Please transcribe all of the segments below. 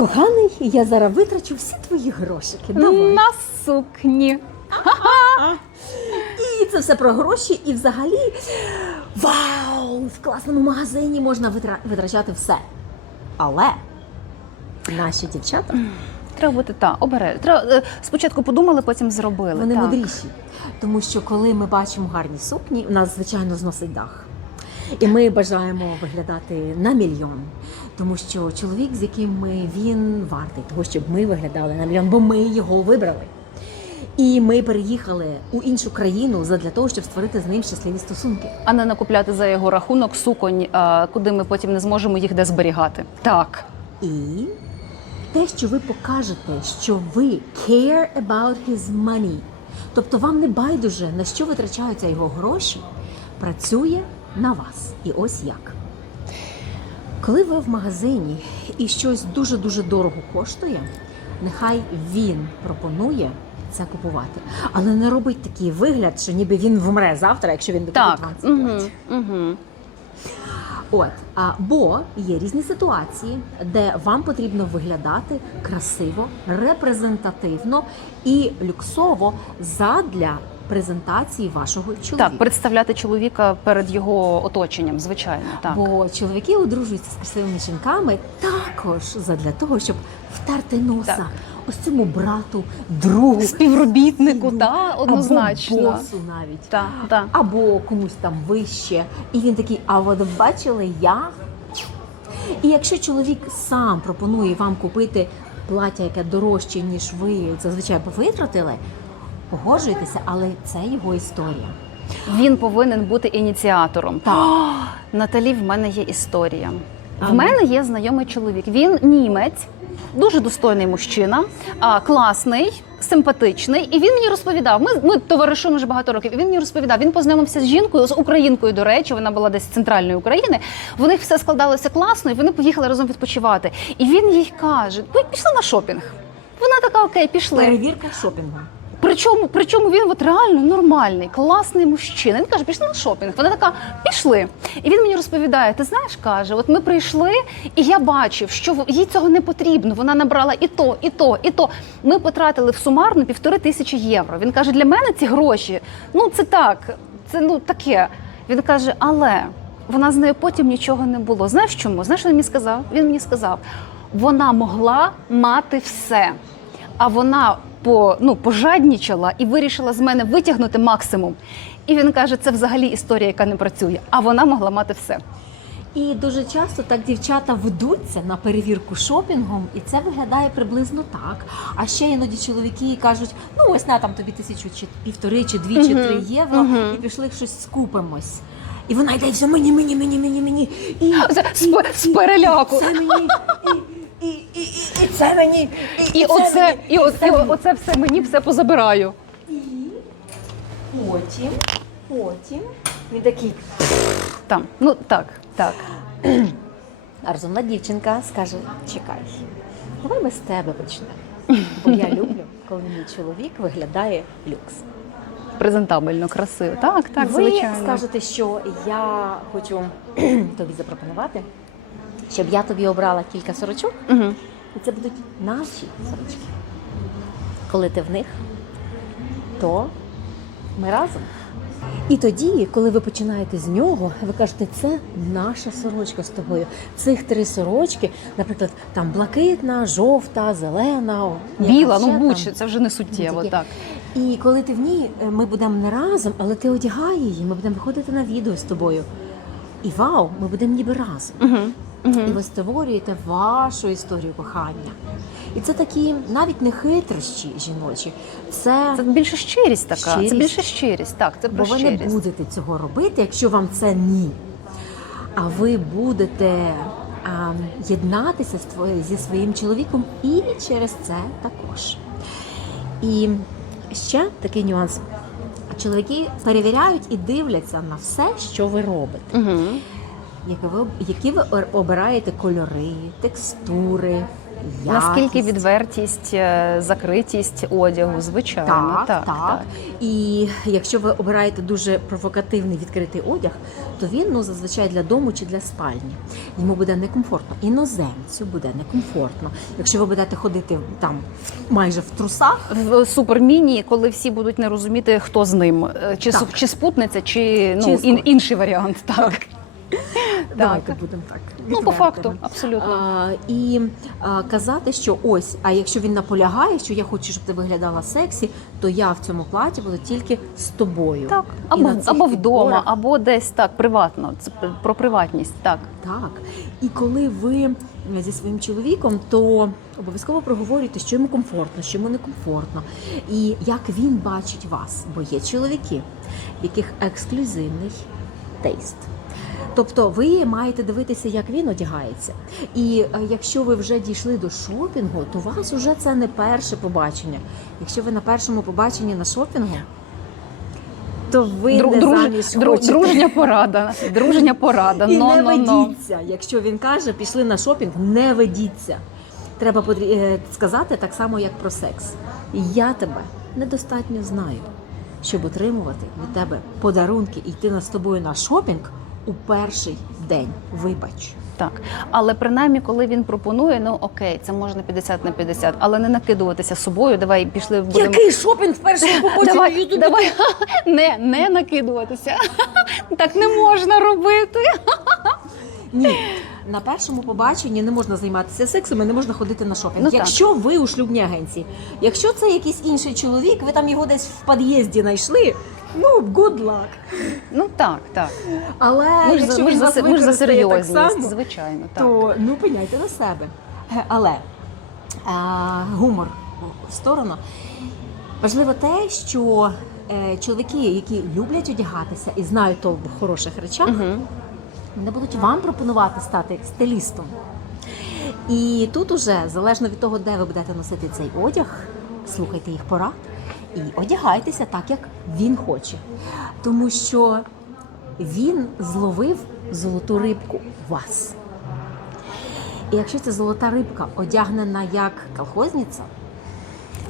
Коханий, я зараз витрачу всі твої грошики. Давай. На сукні. І це все про гроші, і взагалі вау! В класному магазині можна витра- витрачати все. Але наші дівчата Треба бути та обере. Треба е, спочатку подумали, потім зробили. вони так. мудріші. Тому що коли ми бачимо гарні сукні, у нас звичайно зносить дах. І ми бажаємо виглядати на мільйон. Тому що чоловік, з яким ми він вартий того, щоб ми виглядали на мільйон, бо ми його вибрали. І ми переїхали у іншу країну задля того, щоб створити з ним щасливі стосунки. А не накупляти за його рахунок суконь, куди ми потім не зможемо їх де зберігати. Так. І те, що ви покажете, що ви care about his money, тобто вам не байдуже, на що витрачаються його гроші, працює на вас. І ось як. Коли ви в магазині і щось дуже-дуже дорого коштує, нехай він пропонує це купувати. Але не робить такий вигляд, що ніби він вмре завтра, якщо він не купить Так. вам. Угу. Угу. От, а, бо є різні ситуації, де вам потрібно виглядати красиво, репрезентативно і люксово задля презентації вашого чоловіка. Так, представляти чоловіка перед його оточенням, звичайно. Так. Бо чоловіки одружуються з красивими жінками також задля того, щоб втерти носа Так. ось цьому брату, другу, Співробітнику, та однозначно. або босу навіть. Так, так. або комусь там вище. І він такий, а от бачили я. І якщо чоловік сам пропонує вам купити плаття, яке дорожче, ніж ви зазвичай б витратили, погоджуйтеся, але це його історія. Він повинен бути ініціатором. Так. Наталі, в мене є історія. А В мене є знайомий чоловік. Він німець, дуже достойний мужчина, класний, симпатичний. І він мені розповідав. Ми, ми товаришуємо вже багато років. І він мені розповідав. Він познайомився з жінкою, з українкою. До речі, вона була десь з центральної України. В них все складалося класно, і вони поїхали разом відпочивати. І він їй каже: пішли на шопінг. Вона така, окей, пішли. Перевірка шопінгу. Причому, причому він от реально нормальний, класний мужчина. Він каже, пішли на шопінг. Вона така, пішли. І він мені розповідає: ти знаєш, каже, от ми прийшли, і я бачив, що їй цього не потрібно. Вона набрала і то, і то, і то. Ми потратили в сумарно півтори тисячі євро. Він каже, для мене ці гроші, ну це так, це ну таке. Він каже, але вона з нею потім нічого не було. Знаєш чому? Знаєш, що він мені сказав? Він мені сказав, вона могла мати все. А вона по, ну, пожаднічала і вирішила з мене витягнути максимум. І він каже, це взагалі історія, яка не працює. А вона могла мати все. І дуже часто так дівчата ведуться на перевірку шопінгом, і це виглядає приблизно так. А ще іноді чоловіки кажуть: ну ось на там тобі тисячу чи півтори, чи дві, чи три євро, і пішли щось скупимось. І вона йде все мені, мені, мені, мені, мені. І, з, пе- з переляку. це мені, і, і, і, і, і це мені, і, І це оце, мені, і, о- і мені. оце все мені все позабираю. І Потім, потім він такий. Там, ну так, так. А розумна дівчинка скаже: чекай, давай ми з тебе почнемо. Бо я люблю, коли мій чоловік виглядає люкс. Презентабельно, красиво. Так, так, Ви звичайно. скажете, що я хочу тобі запропонувати, щоб я тобі обрала кілька сорочок, Угу. і це будуть наші сорочки. Коли ти в них, то ми разом. І тоді, коли ви починаєте з нього, ви кажете, це наша сорочка з тобою. Цих три сорочки, наприклад, там блакитна, жовта, зелена, Біла, ну там. будь-що, це вже не суттєво. Так. І коли ти в ній, е, ми будемо не разом, але ти одягай її, ми будемо виходити на відео з тобою. І вау, ми будемо ніби разом. Угу. Угу. І ви створюєте вашу історію кохання. І це такі навіть не хитрощі жіночі, це, Це більше щирість така. Це більше щирість. Так, це бо про ви не будете цього робити, якщо вам це ні. А ви будете а, єднатися зі своїм чоловіком і через це також. І ще такий нюанс. Чоловіки перевіряють і дивляться на все, що ви робите. Угу. Які ви, які ви обираєте кольори, текстури, Наскільки відвертість, е, закритість одягу, звичайно, Так, так, так, так. І якщо ви обираєте дуже провокативний відкритий одяг, то він ну зазвичай для дому чи для спальні. Йому буде некомфортно. Іноземцю буде некомфортно. Якщо ви будете ходити там майже в трусах, В суперміні, коли всі будуть не розуміти, хто з ним, е, чи, Так. чи спутниця, чи ну Чи ін, інший варіант. Так. Давайте будемо так. Ну, по факту, абсолютно. А, і а, казати, що ось, а якщо він наполягає, що я хочу, щоб ти виглядала сексі, то я в цьому платі буду тільки з тобою. Так, І або, на цих або вдома, або десь так, приватно. Це про приватність. Так. Так. І коли ви зі своїм чоловіком, то обов'язково проговорюйте, що йому комфортно, що йому некомфортно, і як він бачить вас. Бо є чоловіки, в яких ексклюзивний тейст. Тобто ви маєте дивитися, як він одягається. І е, якщо ви вже дійшли до шопінгу, то у вас вже це не перше побачення. Якщо ви на першому побаченні на шопінгу, то ви Дру- не друж- заміж дру- хочете. дружня порада. Дружня порада. І но, не но, но. ведіться. Якщо він каже, пішли на шопінг, не ведіться. Треба е, сказати так само, як про секс. Я тебе недостатньо знаю, щоб отримувати від тебе подарунки і йти з тобою на шопінг у перший день. Вибач. Так, але принаймні, коли він пропонує, ну окей, це можна 50 на 50, але не накидуватися собою. Давай пішли будемо. Який шопінг в першому побаченні? Давай, давай не, не накидуватися. Так не можна робити. Ні. На першому побаченні не можна займатися сексом і не можна ходити на шопінг. Ну, так. якщо ви у шлюбній агенції, якщо це якийсь інший чоловік, ви там його десь в під'їзді знайшли. Ну, good luck. Ну так, так. Але Ми ж, якщо за- ми ж він за, вас ми ж за використає так серйозність, само, звичайно. Так. то ну пеняйте на себе. Е, Але а, гумор в сторону. Важливо те, що е, чоловіки, які люблять одягатися і знають толк в хороших речах, Мгм. вони будуть вам пропонувати стати стилістом. І тут уже, залежно від того, де ви будете носити цей одяг, слухайте їх порад і одягайтеся так, як він хоче. Тому що він зловив золоту рибку вас. І якщо ця золота рибка одягнена як колхозниця,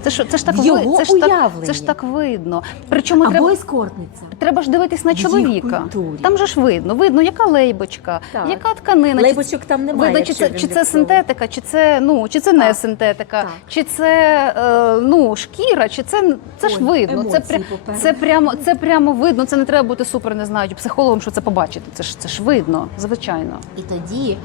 Це ж це ж так В ви- це ж так, уявленні. це ж так видно. Причому або треба. ескортниця, Треба ж дивитись на В їх чоловіка. культурі. Там же ж видно. Видно, яка лейбочка, Так. яка тканина. чи- лейбочок там немає. Видно, чи якщо це, він чи це синтетика, чи це ну чи це не Так. синтетика, Так. чи це е, ну шкіра, чи це це ж Ой, видно. Це емоції пря- попереду. це прямо це прямо видно. Це не треба бути супер, не знаю, психологом, щоб це побачити. Це ж це ж видно, звичайно. І тоді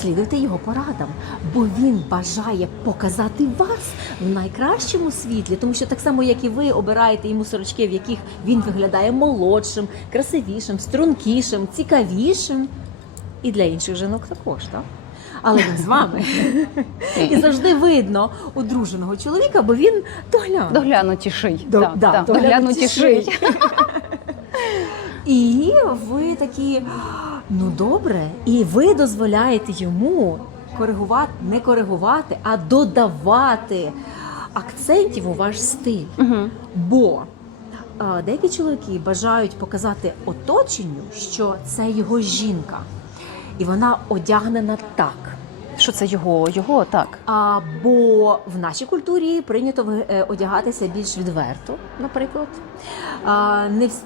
слідуйте його порадам, бо він бажає показати вас в найкращому світлі, тому що так само, як і ви обираєте йому сорочки, в яких він виглядає молодшим, красивішим, стрункішим, цікавішим. І для інших жінок також, так? Але він з вами. І завжди видно одруженого чоловіка, бо він доглянув. Доглянутіший. До- так, да, так, доглянутіший. доглянутіший. І ви такі, ну добре, і ви дозволяєте йому коригувати, не коригувати, а додавати акцентів у ваш стиль. Мгм. Бо а, деякі чоловіки бажають показати оточенню, що це його жінка, і вона одягнена так. Що це його? Його так. А, бо в нашій культурі прийнято е, одягатися більш відверто, наприклад. А, не всі,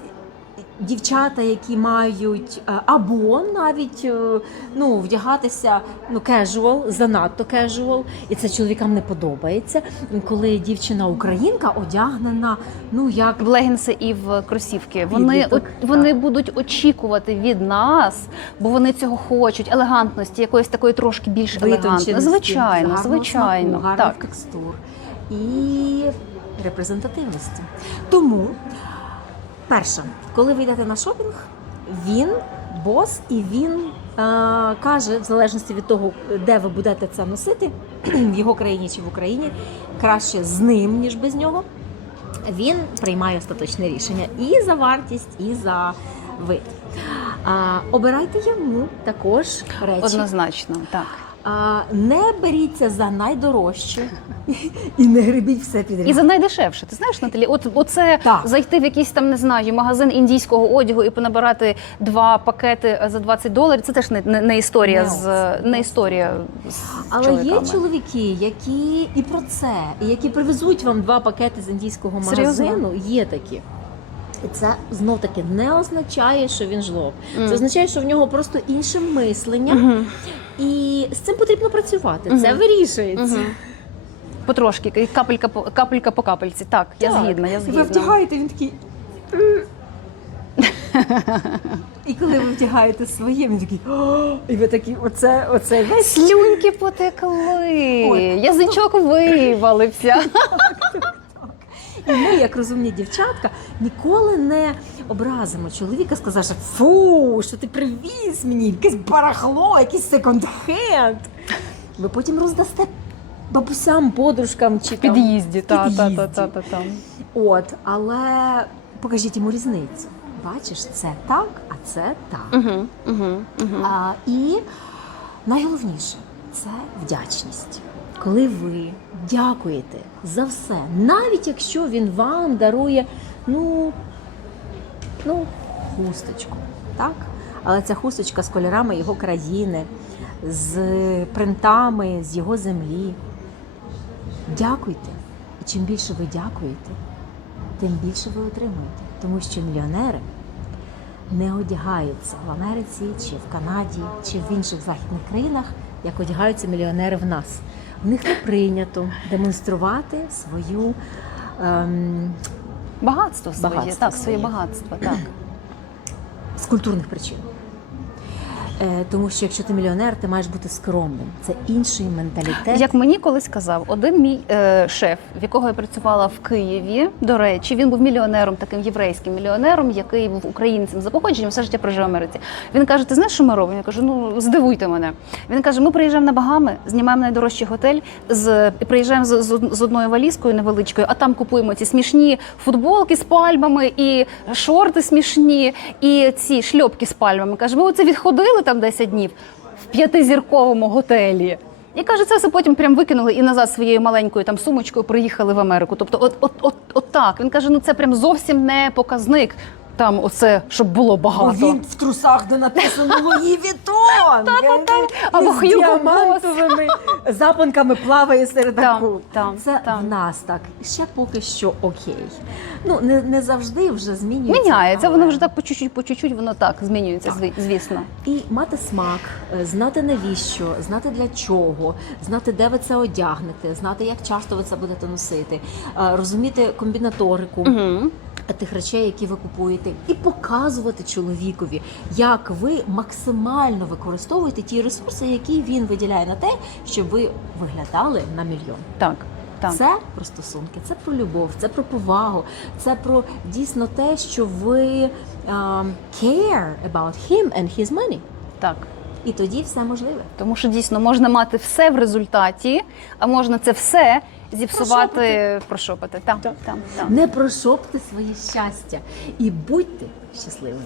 дівчата, які мають е, або навіть е, ну, вдягатися ну, casual, занадто casual, і це чоловікам не подобається. Коли дівчина українка одягнена, ну як в легінси і в кросівки. Вони от- вони будуть очікувати від нас, бо вони цього хочуть, елегантності, якоїсь такої трошки більш елегантної. витонченості, Звичайно, гарного звичайно. гарних текстур і репрезентативності. Тому, перше, коли ви йдете на шопінг, він бос, і він е, каже, в залежності від того, де ви будете це носити, в його країні чи в Україні, краще з ним, ніж без нього. Він приймає остаточне рішення і за вартість, і за вид. А, обирайте йому також речі. Однозначно, так. Не беріться за найдорожче і не гребіть все підряд. І за найдешевше. Ти знаєш, Наталі, от оце Так. зайти в якийсь там, не знаю, магазин індійського одягу і понабирати два пакети за 20 доларів. Це теж не, не, не історія Не, з не історія з Але чоловіками. є чоловіки, які і про це, і які привезуть вам два пакети з індійського Серйозно? магазину. Є такі. І це знов таки не означає, що він жлоб. Мгм. Це означає, що в нього просто інше мислення, Мгм. і з цим потрібно працювати. Це Мгм. вирішується. Мгм. Потрошки, капелька по капелька по капельці. Так, я згідна, я згідна. Ви вдягаєте, він такий. І коли ви вдягаєте своє, він такий. «О!» І ви такі, оце, оце весь Слюньки потекли, Ой. язичок вивалився. І ми, як розумні дівчатка, ніколи не образимо чоловіка, сказавши, фу, що ти привіз мені, якесь барахло, якийсь секонд-хенд. Ви потім роздасте бабусям, подружкам чи В там, під'їзді, та, та, та, та, та. От, але покажіть йому різницю. Бачиш, це так, а це так. Угу, угу, угу. А, і найголовніше це вдячність. Коли ви дякуєте за все, навіть якщо він вам дарує ну, ну, хусточку, так? Але ця хусточка з кольорами його країни, з принтами з його землі. Дякуйте. І чим більше ви дякуєте, тим більше ви отримуєте. Тому що мільйонери не одягаються в Америці чи в Канаді чи в інших західних країнах, як одягаються мільйонери в нас. В них не прийнято демонструвати свою ем, Багатство своє, Багатство так, своє своє. багатство, так. з культурних причин. Е, тому що якщо ти мільйонер, ти маєш бути скромним. Це інший менталітет. Як мені колись казав, один мій е, шеф, в якого я працювала в Києві, до речі, він був мільйонером, таким єврейським мільйонером, який був українцем за походженням, все життя прожив в Америці. Він каже: Ти знаєш, що ми робимо? Я кажу, ну здивуйте мене. Він каже: Ми приїжджаємо на Багами, знімаємо найдорожчий готель, з приїжджаємо з, з, з одною валізкою невеличкою, а там купуємо ці смішні футболки з пальмами, і шорти смішні, і ці шльопки з пальмами. Каже, ми оце відходили там 10 днів в п'ятизірковому готелі. І каже, це все потім прям викинули і назад своєю маленькою там сумочкою приїхали в Америку. Тобто, от, от, от, от так. Він каже: ну це прям зовсім не показник. Там оце, щоб було Бо багато. він в трусах, де написано Луї Вітон. Або з діамантовими запонками плаває серед Там, акул. там, Це там. в нас так. Ще поки що окей. Ну не, не завжди вже змінюється. Міняється, але- воно вже так по чуть-чуть, по чуть-чуть, воно так змінюється, зві- звісно. І мати смак, е, знати навіщо, знати для чого, знати, де ви це одягнете, знати, як часто ви це будете носити, е, розуміти комбінаторику. Тих речей, які ви купуєте, і показувати чоловікові, як ви максимально використовуєте ті ресурси, які він виділяє на те, щоб ви виглядали на мільйон. Так, так. Це про стосунки, це про любов, це про повагу, це про дійсно те, що ви um, care about him and his money. так. І тоді все можливе. Тому що дійсно можна мати все в результаті, а можна це все зіпсувати, прошопати. Так, так, так. Не прошопте своє щастя і будьте щасливими.